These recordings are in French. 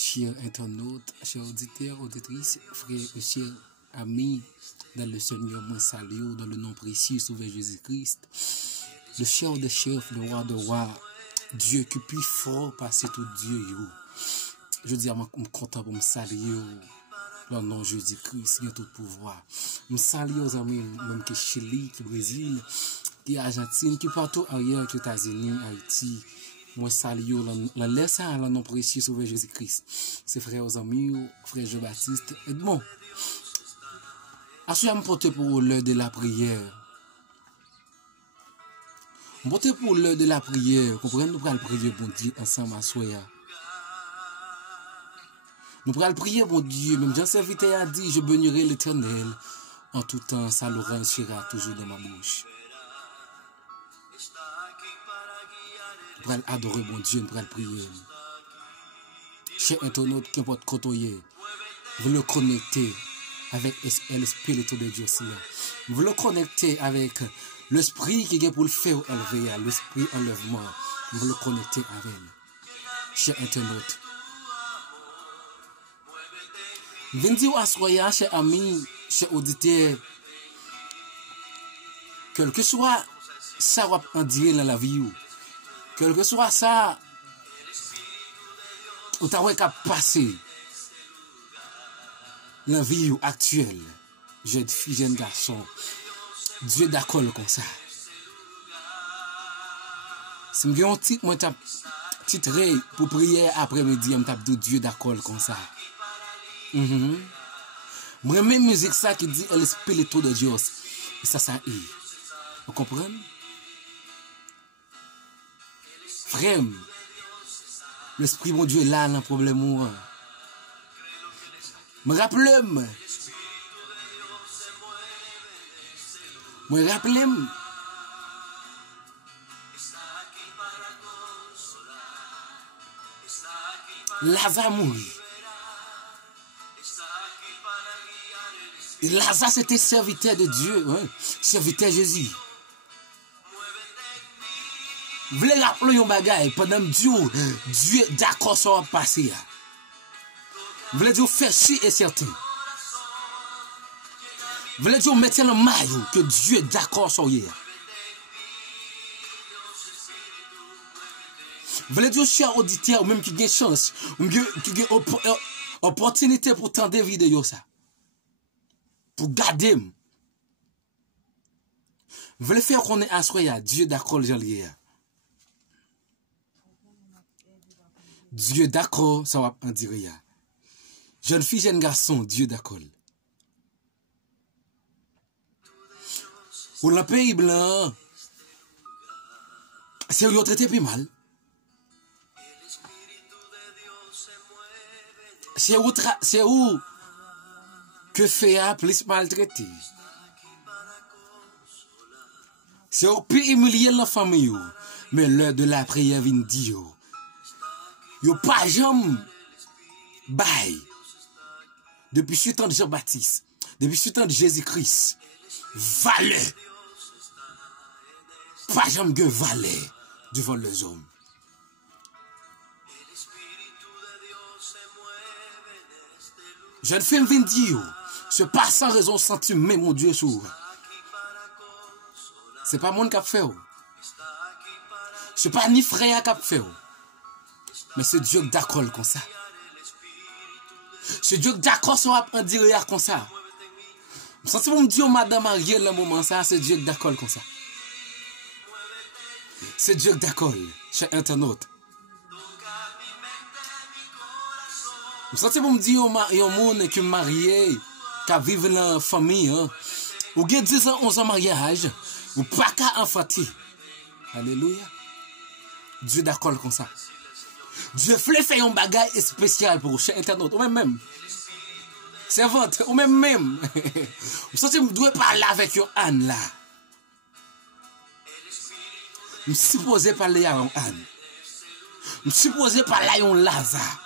Chers internautes, chers auditeurs, auditrices, frères et chers amis, dans le Seigneur, moi salue dans le nom précieux, Sauveur Jésus-Christ, le chef des chefs, le roi de rois, Dieu qui plus fort passer tout Dieu. Je dis à moi, je suis content pour me saluer dans le nom de Jésus-Christ, il y a tout pouvoir. Je salue aux amis, même qui Chili, qui Brésil, qui Argentine, qui partout ailleurs, qui États-Unis, Haïti. Moi, salue la laisse à la nom précieux Sauveur Jésus-Christ. C'est frère aux amis, frère Jean-Baptiste Edmond. Assurément, me porter pour l'heure de la prière. Me porter pour l'heure de la prière. Comprenez, nous allons prier pour Dieu ensemble à soi. Nous allons prier pour Dieu. Même Jean Serviteur a dit, je bénirai l'Éternel en tout temps. Sa louange sera toujours dans ma bouche. Nous allons adorer mon Dieu, nous allons prier. Chers internautes qui portent côtoyer, vous le connectez avec l'esprit de Dieu. Vous le connectez avec l'esprit qui est pour le faire élever, l'esprit enlèvement. Vous le connectez avec. Chers internautes. Venez dire à soi, chers amis, chers auditeurs, quel que soit ça va en dire dans la vie, quel que soit ça, ou t'as qu'à passer dans la vie actuelle, jeune fille, jeune garçon, Dieu d'accord comme ça. Si je un titre, moi t'as titré pour prier après-midi, je t'ai dit Dieu d'accord comme ça. Moi même musique ça qui dit el espíritu de Dios, et ça est. Vous comprenez? Frère, l'esprit mon Dieu est là dans le problème. Me rappelle-moi. Me rappelle-moi. Lazare mourit. Et Lazare c'était serviteur de Dieu, hein? Serviteur de Jésus. Vous voulez rappeler un bagage pendant Dieu d'accord sur le passé. Vous voulez dire faire si et certain. Vous voulez dire mettre le maillot que Dieu est d'accord sur hier. Vous voulez dire cher auditeur ou même qui a chance, ou qui a opportunité pour tendre des vidéos ça. Pour garder. Vous voulez faire qu'on est assoyé, Dieu d'accord hier. Dieu d'accord, ça va en dire rien. Jeune fille, jeune garçon, Dieu d'accord. Pour le pays blanc, c'est où ils ont traité plus mal. C'est où que fait à plus maltraité. C'est où plus humilié la famille. Mais l'heure de la prière vient dire. Yo pas jamais bail depuis ce temps de Jean-Baptiste, depuis ce temps de Jésus-Christ, valet, pas jamais que valet devant les hommes. Jeune femme vient dire, c'est pas sans raison senti même mon Dieu sourd. C'est pas mon qui a fait. C'est pas ni frère qui a fait. Mais c'est Dieu qui d'accord comme ça. C'est Dieu qui d'accord sur un dire comme ça. Je sens que vous me dites, madame Ariel, le moment ça, c'est Dieu qui d'accord comme ça. C'est Dieu qui d'accord, cher internaute. Je sens que vous me dites, il y a un monde qui est marié, qui vit dans la famille, ou qui a 10 ans, 11 ans de mariage, ou pas qu'à enfanter. Alléluia. Dieu d'accord comme ça. Dieu voulait faire un bagage spécial pour chaque internaute, ou même. C'est votre, ou même. Vous sentez que je dois parler avec une Anne là. Je suis supposé parler avec une Anne. Je suis supposé parler avec un Lazare.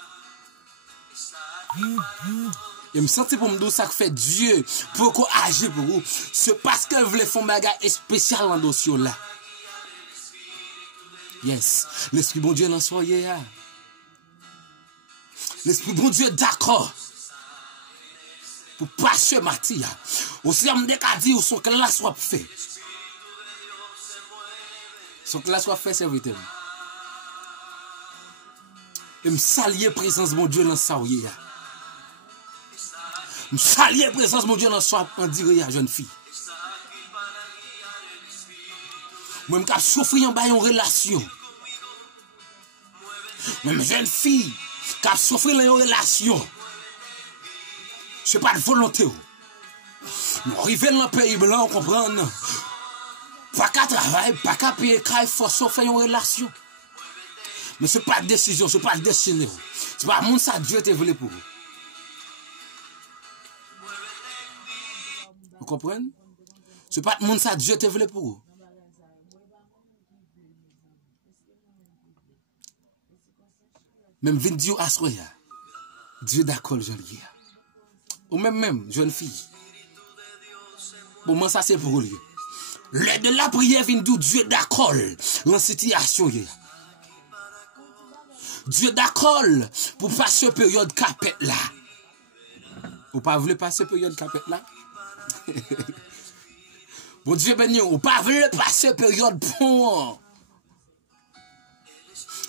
Et je me sens pour me dire ça que fait Dieu pour qu'on agisse pour vous. C'est parce qu'elle voulait faire un bagage spécial dans le dossier là. Yes, l'esprit bon Dieu dans soyez là. L'Esprit bon Dieu d'accord. Pour passer Matia. Aussi, on me dit où son classe soit fait. Son classe soit fait, serviteur. Et me saluer présence de mon Dieu dans sa vie. Me saluer présence de mon Dieu dans sa vie, jeune fille. Moi, je souffrir en bas une relation. Même jeune fille, qui souffrir dans une relation. Ce n'est pas de volonté. Nous arrivons dans le pays blanc, on comprend. Pas qu'à travailler, pas qu'à payer, il faut faire une relation. Mais ce n'est pas de décision, ce n'est pas de destinée. Ce n'est pas monde ça Dieu te voulu pour vous. Vous comprenez? Ce n'est pas monde ça Dieu te voulu pour vous. Même 20 jours à soir, Dieu d'accord, jeune fille. Ou même, jeune fille. Pour moi, ça c'est pour lui. L'aide de la prière vient d'où Dieu d'accord dans la situation. Dieu d'accord pour passer cette période capette là. Ou pas voulez passer cette période capette là? Bon Dieu béni, ou pas voulez passer cette période pour.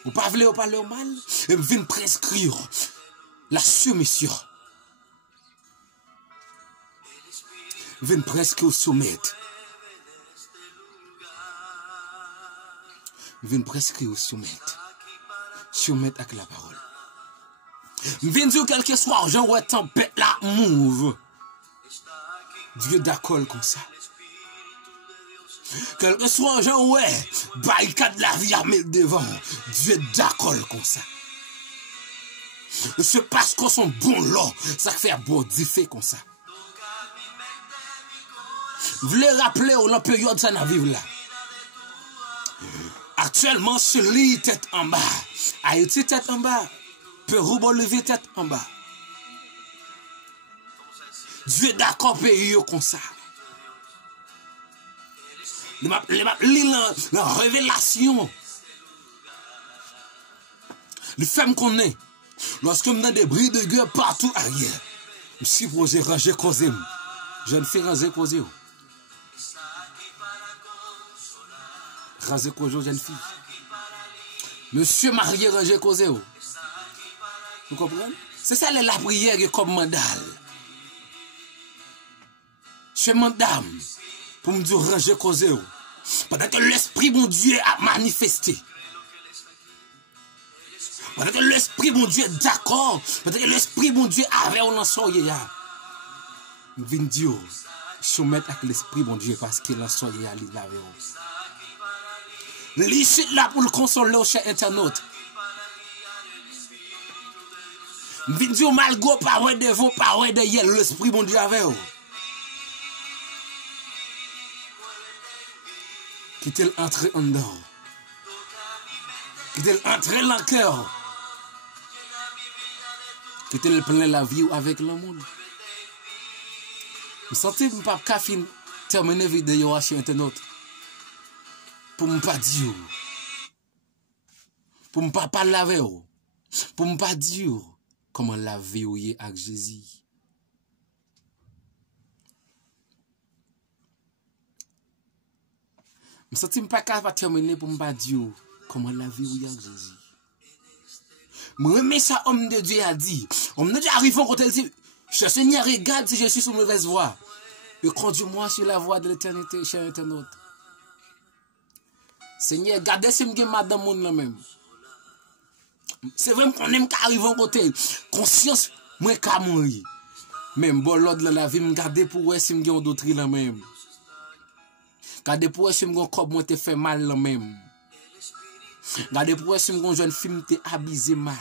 Ou pas voulez parler au mal? Et vient prescrire la soumission. Vient presque au soumettre. Vient presque au soumettre. Soumettre avec la parole. Vient dire quelque soit, j'en vois tempête la mouve. Dieu d'accord comme ça. Quel que soit j'en ouais, barricade la vie à mettre devant. Dieu d'accord comme ça. C'est parce qu'on sont bons là, ça fait bon diffé comme ça. Vous voulez rappeler la période ça n'a vivre là. Actuellement, celui tête en bas. Haïti tête en bas. Pérou Bolivie tête en bas. Dieu d'accord pays comme ça. La révélation. Le fait qu'on est. Lorsque on a des bris de guerre partout ailleurs. Je suis posé ranger cause. Je ne fais ranger cause. Ranger cause jeune fille. Monsieur marié ranger cause. Vous comprenez? C'est ça la prière comme mandal. C'est madame pour me dire ranger cause. Pendant que l'esprit mon Dieu a manifesté. Pendant que l'esprit mon Dieu est d'accord. Pendant que l'esprit mon Dieu avait un ensoyé. Je viens dire, soumettre avec l'esprit mon Dieu parce qu'il a ensoyé à l'île. L'issue là pour le consoler au cher internaute. Je viens dire, malgré parole de vos paroles de hier, l'esprit mon Dieu avait. Quittez l'entrée en dehors. Quittez l'entrée dans le cœur. Quittez le plein la vie avec le monde. Je sens que je ne peux pas terminer la vidéo sur Internet. Pour ne pas dire. Pour ne pas parler avec vous. Pour ne pas dire comment la vie est avec Jésus. Je ne suis pas capable de terminer pour ne pas dire comment la vie est avec Jésus. Mais ça, homme de Dieu a dit. Homme de Dieu arrive quand il dit, je Seigneur, regarde si je suis sur mauvaise voie. Et conduis-moi sur la voie de l'éternité, cher internaute. Seigneur, regardez si je suis madame monde là même. C'est vrai qu'on aime qu'arriver en côté. Conscience, moi, qu'à mourir. Même bon, l'ordre de la vie, me garder pour voir si je suis d'autres là même. Regardez pour voir si je suis comme moi, te fait mal là même. Regardez pour voir si je suis jeune fille, te abusé mal.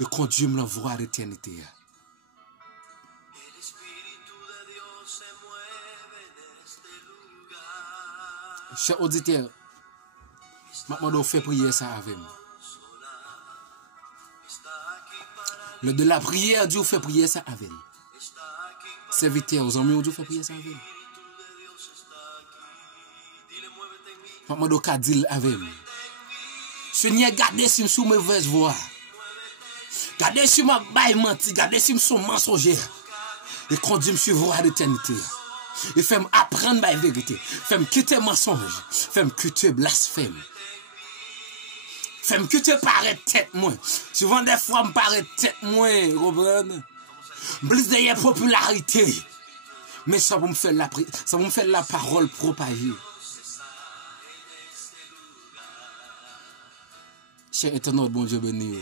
Et conduis-moi la voie de l'éternité. Chers auditeurs, maintenant, on fait prier ça avec moi. Le de la prière, Dieu fait prier ça avec nous. Serviteurs, aux amis, Dieu fait prier ça avec nous. Maintenant, on va dire avec nous. Seigneur, gardez si je suis mauvaise voie. Gardez si ma baille menti, gardez si son mensongère. Et conduis-moi sur voie d'éternité. Et fais-moi apprendre la vérité. Fais-moi quitter mensonge. Fais-moi quitter blasphème. Fais-moi quitter paraître tête moins. Souvent des fois me paraît tête moins, comprenez? Plus derrière popularité. Mais ça va me faire la parole propagée. Cher internaute, bon Dieu béni.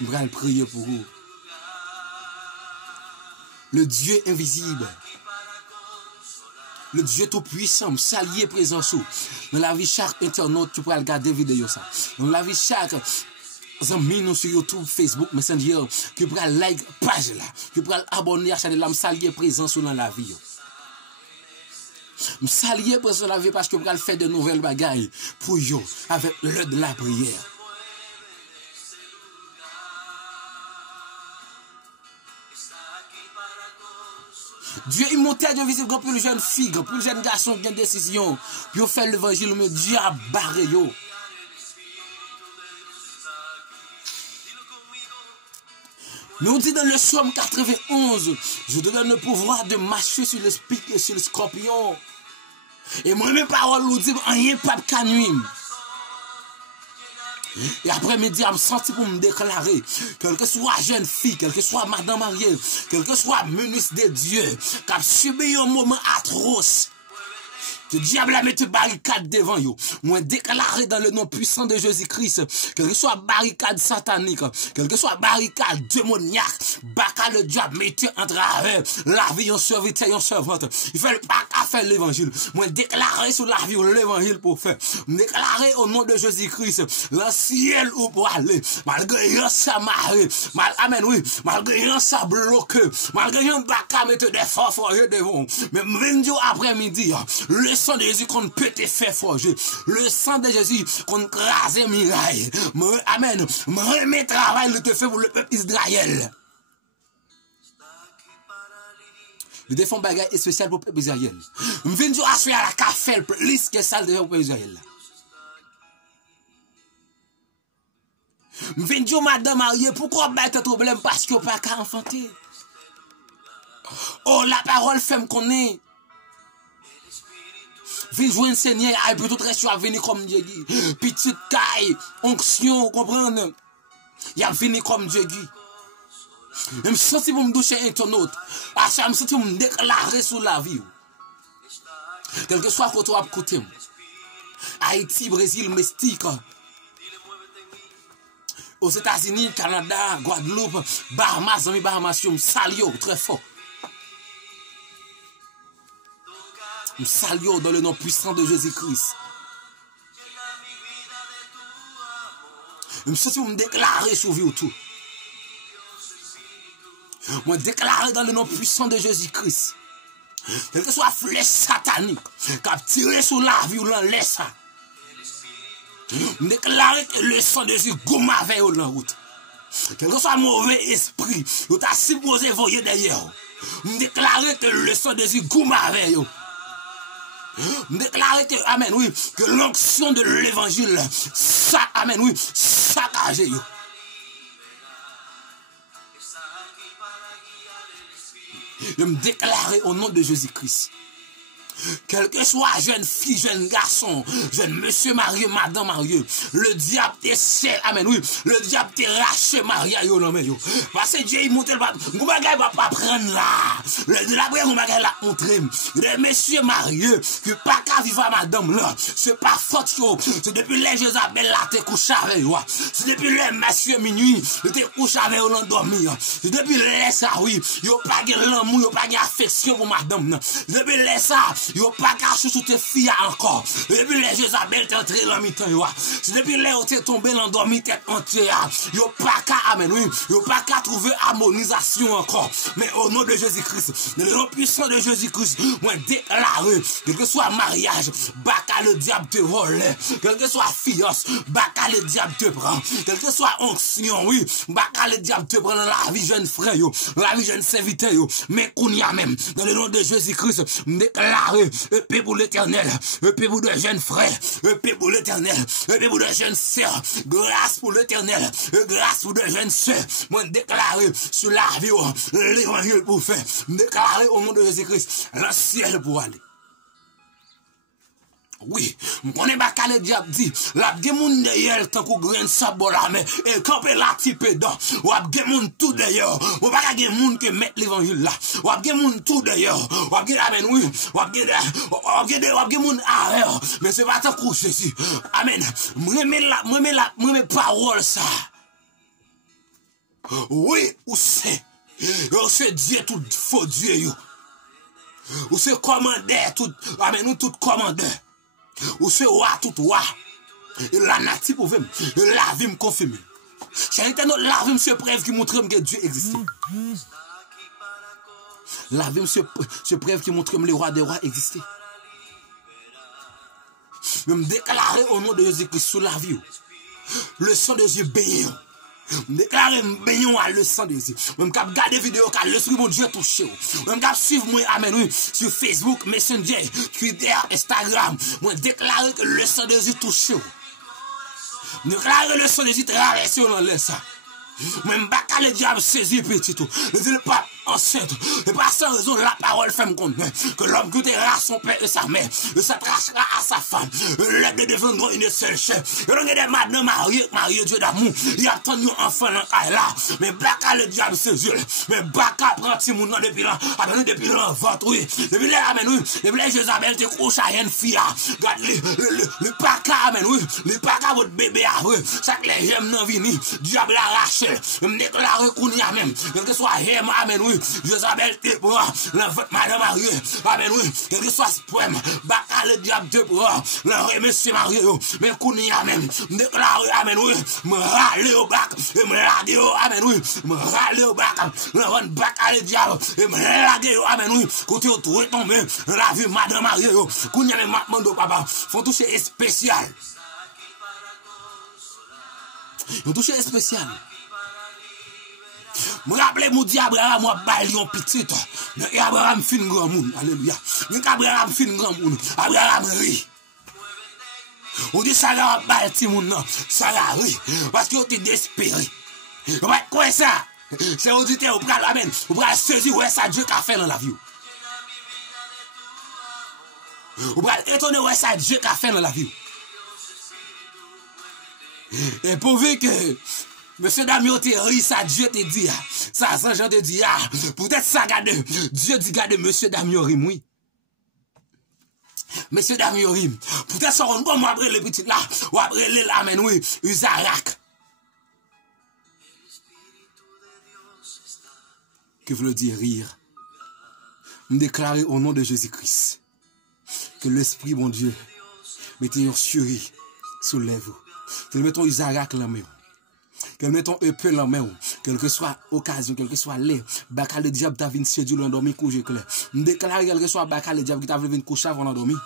Je vais prier pour vous. Le Dieu invisible, le Dieu tout-puissant, s'allier présent sous. Dans la vie chaque internaute, tu pourras regarder vidéo ça. Dans la vie chaque ami nous sur YouTube, Facebook, Messenger, tu pourras like page là, tu pourras abonner à la chaîne là, s'allier présent sous dans la vie. M'salier présent dans la vie parce que tu pourras faire de nouvelles bagailles pour yo avec l'heure de la prière. Dieu immortel, Dieu visible, pour les jeunes filles, pour les jeunes garçons qui ont une décision, pour faire l'évangile, mais Dieu a barré yo. Mais on dit dans le psaume 91, je te donne le pouvoir de marcher sur le spic et sur le scorpion. Et moi, mes paroles nous disent, rien pas de nuire. Et après-midi, je me senti pour me déclarer, quelle que soit jeune fille, quelle que soit madame mariée, quel que soit ministre de Dieu, qui a subi un moment atroce, que le diable a mis une barricade devant vous. Moi, déclaré dans le nom puissant de Jésus-Christ, quelle que soit barricade satanique, quelle que soit barricade démoniaque, baka le diable mettez en travers la vie en serviteur et en servante. Il fait pas qu'à faire l'évangile. Moi, déclaré sur la vie l'évangile pour faire. Déclaré au nom de Jésus-Christ, le ciel où pour aller, malgré ça marre, amen, oui, malgré ça bloqué, malgré un baka mettre des forfaits devant. Mais 20 jours après-midi, le sang de Jésus qu'on peut te faire forger. Le sang de Jésus qu'on crase miraille. Amen. Me remet travail le te fait pour le peuple Israël. Le défend bagaille spécial pour le peuple Israël. Me viens dire à la café plus que ça de peuple Israël. Me viens dire madame mariée pourquoi mettre problème parce que pas qu'à enfanter. Oh la parole fait me connaît. Vin jouer Seigneur, aïe plutôt très sûr à venir comme Dieu Guy. Petite caille, onction, comprendre. Il a venu comme Dieu Guy. Je me sens pour me doucher internaute. Parce que je me sens pour me déclarer sur la vie. Quel que soit côté à côté. Haïti, Brésil, Mexique. Aux États-Unis, Canada, Guadeloupe, Bahamas, Bahamas, Salio, très fort. Nous saluons dans le nom puissant de Jésus-Christ. Nous sommes me déclarer sur vous tout. Moi déclarer dans le nom puissant de Jésus-Christ. Quel que soit flèche satanique qui a tiré sur la vie ou l'enlève ça. Nous déclarer que le sang de Jésus gomme avec vous dans la route. Quel que soit mauvais esprit, vous avez supposé voyer derrière. Nous déclarer que le sang de Jésus gomme avec vous. Déclarer que, amen, oui, que l'onction de l'évangile, ça, amen, oui, saccage. Je me déclarer au nom de Jésus-Christ. Quel que soit jeune fille, jeune garçon, jeune monsieur marié, madame marié, le diable te sert, amen, oui, le diable te rache marié, yo, non, mais yo. Parce que Dieu, il monte le bâton, vous ne va pas prendre là. Le la prière, vous ne la montrer. Les messieurs mariés, que pas qu'à vivre à madame là, c'est pas faute, yo. C'est depuis les Jézabel là, te couché avec yo. C'est depuis les messieurs minuit, te couché avec yo, l'endormi. C'est depuis les ça, oui, yo pas de l'amour, yo pas d'affection pour madame là. Depuis les ça, yo pas caché sous tes filles encore. Depuis les Jézabel t'es entré dans mi-temps yo. C'est depuis les où t'es tombé l'endormi tête entière. Yo pas qu'à amen oui. Yo pas qu'à trouver harmonisation encore. Mais au nom de Jésus-Christ, dans le nom puissant de Jésus-Christ, moi déclaré, quel que soit mariage, baka le diable te vole. Quel que soit fiance, baka le diable te prend. Quel que soit onction, oui, baka le diable te prend dans la vie jeune frère yo, la vie jeune serviteur yo. Mais qu'on y a même, dans le nom de Jésus-Christ, déclaré déclarer, paix pour l'Éternel, paix pour de jeunes frères, paix pour l'Éternel, paix pour de jeunes sœurs, grâce pour l'Éternel, grâce pour de jeunes sœurs. Moi, déclarer sur la vie, l'évangile pour faire, déclarer au nom de Jésus-Christ, le ciel pour aller. Oui, je connais pas qu'à le diable dit, la gemoun derrière, tant qu'on graine sabot la mais, et quand on la type dedans, ou a gemoun tout d'ailleurs, ou pas qu'à gemoun qui met l'évangile là, ou a gemoun tout d'ailleurs, ou a amen, oui, ou a gemoun arrêt, mais c'est pas tant qu'on ceci, amen, moi mes paroles ça, oui, ou c'est Dieu tout faux Dieu, ou c'est commandeur tout, amen, nous tout commandeur. Ou se roi tout roi. Et la nature pour vous. La vie me confirme. Cher internaute, la vie me se preuve qui montre que Dieu existe. La vie me se preuve qui montre que le roi des rois existait. Je me déclarer au nom de Jésus-Christ sous la vie. Le sang de Dieu béni. Déclarer béni à le sang de Jésus. Même cap garder vidéo car le Esprit mon Dieu touché. Même cap suivre moi amen oui sur Facebook, Messenger, Twitter, Instagram. Moi déclarer que le sang de Jésus touché. Déclarer que le sang de Jésus traverse dans l'air ça. Même pas qu'à le diable saisir petit tout. Le dit le pape enceinte. Et pas sans raison la parole fait me connaître que l'homme goûtera son père et sa mère. Il s'attachera à sa femme. Les deux deviendront une seule chair. Et on a des madame mariées Dieu d'amour. Il attend un enfant dans là. Mais pas qu'à le diable saisir. Mais pas qu'à prendre petit monde depuis là. Depuis là ventre oui. Depuis là amen oui. Depuis là Jézabel te couche à une fille. Regarde le pas qu'à amen oui. Le pas qu'à votre bébé après. Ça que les gemmes n'en vini. Diable arrache. Je me déclare qu'on y a même, quel que soit Hem, amen, oui, Jézabel, l'enfant, madame mariée, amen, oui, quel que soit Sprem, Baka le diable de bras, l'enfant, monsieur marié, mais qu'on y a même, me déclare, amen, oui, me râler au bac, et me laguer, amen, oui, me râler au bac, l'enfant, Baka le diable, et me laguer, amen, oui, côté au tout est tombé, la vie, madame mariée, qu'on y a même, maintenant, de papa, faut toucher spécial. Faut toucher spécial. Je rappelle mon dit Abraham, moi, balion petit. Mais Abraham fin grand monde. Alléluia. Mais Abraham fin grand monde. Abraham rit. On dit ça là, balti moun non. Ça là, rit. Parce que on était désespéré. Quoi ça? C'est auditeur, on pral amen. On pral saisir, ouais, ça Dieu qu'a fait dans la vie. On pral étonner, ouais, ça Dieu qu'a fait dans la vie. Et pourvu que Monsieur Damien te rit, ça Dieu te dit, ça Jean te dit, peut-être ça garde, Dieu dit garde Monsieur Damien rim, oui. Monsieur Damien rim, peut-être ça on comme après le petit là, ou après le amen, oui, Usarak. Que veut dire rire? Me déclarer au nom de Jésus-Christ que l'Esprit, mon Dieu, mettez un furie sous les lèvres, que nous mettons Usarak la main. Que nous mettons épée la main, quelle que soit occasion, quel que soit l'air, baka le diable t'a venu séduire l'endormi coucher clair. Nous déclarons quel que soit baka le diable qui t'a venu coucher avant l'endormi.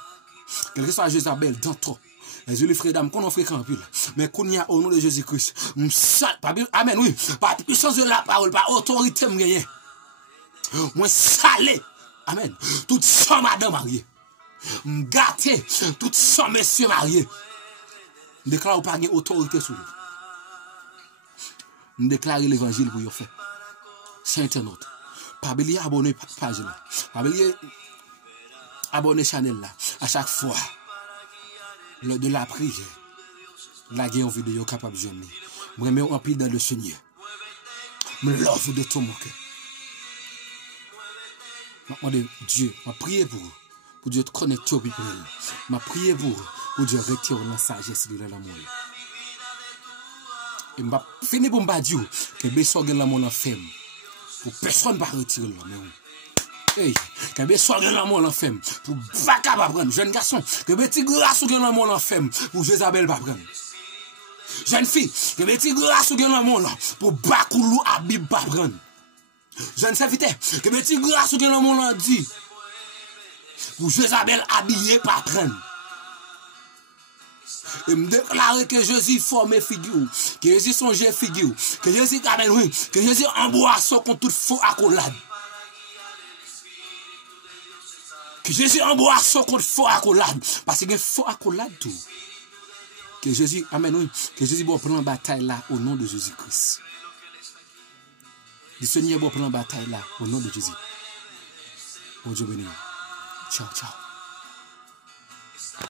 Quel que soit Jézabel, dans toi. Les yeux les frères d'âme qu'on a fréquent pile. Mais qu'on y a au nom de Jésus-Christ. Amen, oui. Par puissance de la parole, par autorité, rien. Moi, salé. Amen. Tout sans madame mariée. Gâté. Tout sans monsieur marié. Déclare pas une autorité sur lui. Nous déclarer l'évangile pour vous faire. C'est internaute. Pas oublier abonner page là. Pas oublier abonner channel là. À chaque fois de la prière, la guerre en vidéo capable de jeûner. Moi me rempli dans le Seigneur. Me love de tout mon cœur. Je demande Dieu, je prie pour vous. Pour Dieu te connecter au people. Je prie pour Dieu retirer la sagesse de l'amour. Et je finis pour me dire que besoin de l'amour en femme. Pour personne ne va retirer l'amour. Hey, que besoin de l'amour en femme. Pour Baka va prendre. Jeune garçon, que petit grâce de l'amour en femme. Pour Jézabel va prendre. Jeune fille, que petit grâce de l'amour pour Bakoulou Abib va prendre. Jeune serviteur, que petit grâce de l'amour en dit. Pour Jézabel habillé va prendre. Et me déclarer que Jésus forme figure, que Jésus songe figure, que Jésus amène oui, que Jésus emboisson contre toute faux accolade. Que Jésus en boisson contre faux accolade. Parce qu'il y a faux accolade tout. Que Jésus, amen, oui. Que Jésus va prendre la bataille là au nom de Jésus-Christ. Le Seigneur va prendre la bataille là au nom de Jésus. Bon Dieu béni. Ciao, ciao.